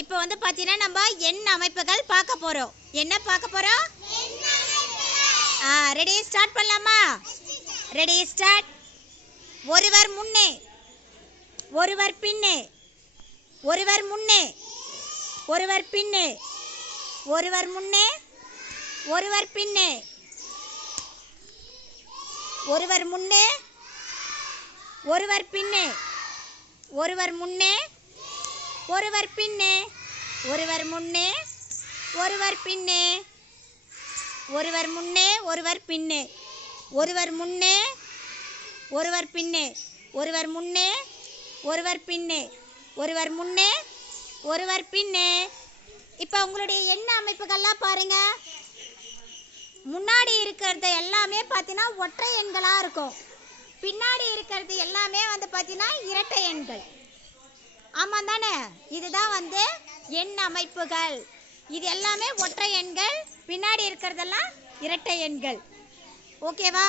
இப்போ வந்து பார்த்தீங்கன்னா நம்ம எண் அமைப்புகள் பார்க்க போகிறோம். என்ன பார்க்க போகிறோம்? ரெடி ஸ்டார்ட் பண்ணலாமா? Ready start. ஒருவர் முன்னே, ஒருவர் பின்னே, ஒருவர் முன்னே, ஒருவர் பின்னே, ஒருவர் முன்னே, ஒருவர் பின்னே, ஒருவர் முன்னே, ஒருவர் பின்னே, ஒருவர் முன்னே, ஒருவர் பின்னே, ஒருவர் முன்னே, ஒருவர் பின்னே, ஒருவர் முன்னே, ஒருவர் பின்னே, ஒருவர் முன்னே, ஒருவர் பின்னே, ஒருவர் முன்னே, ஒருவர் பின்னே, ஒருவர் முன்னே, ஒருவர் பின்னே. இப்போ உங்களுடைய எண்ண அமைப்புகள்லாம் பாருங்க. முன்னாடி இருக்கிறது எல்லாமே பார்த்தீங்கன்னா ஒற்றை எண்களாக இருக்கும். பின்னாடி இருக்கிறது எல்லாமே வந்து பார்த்தீங்கன்னா இரட்டை எண்கள். ஆமாம் தானே? இதுதான் வந்து எண் அமைப்புகள். இது எல்லாமே ஒற்றை எண்கள், பின்னாடி இருக்கிறதெல்லாம் இரட்டை எண்கள். ஓகேவா?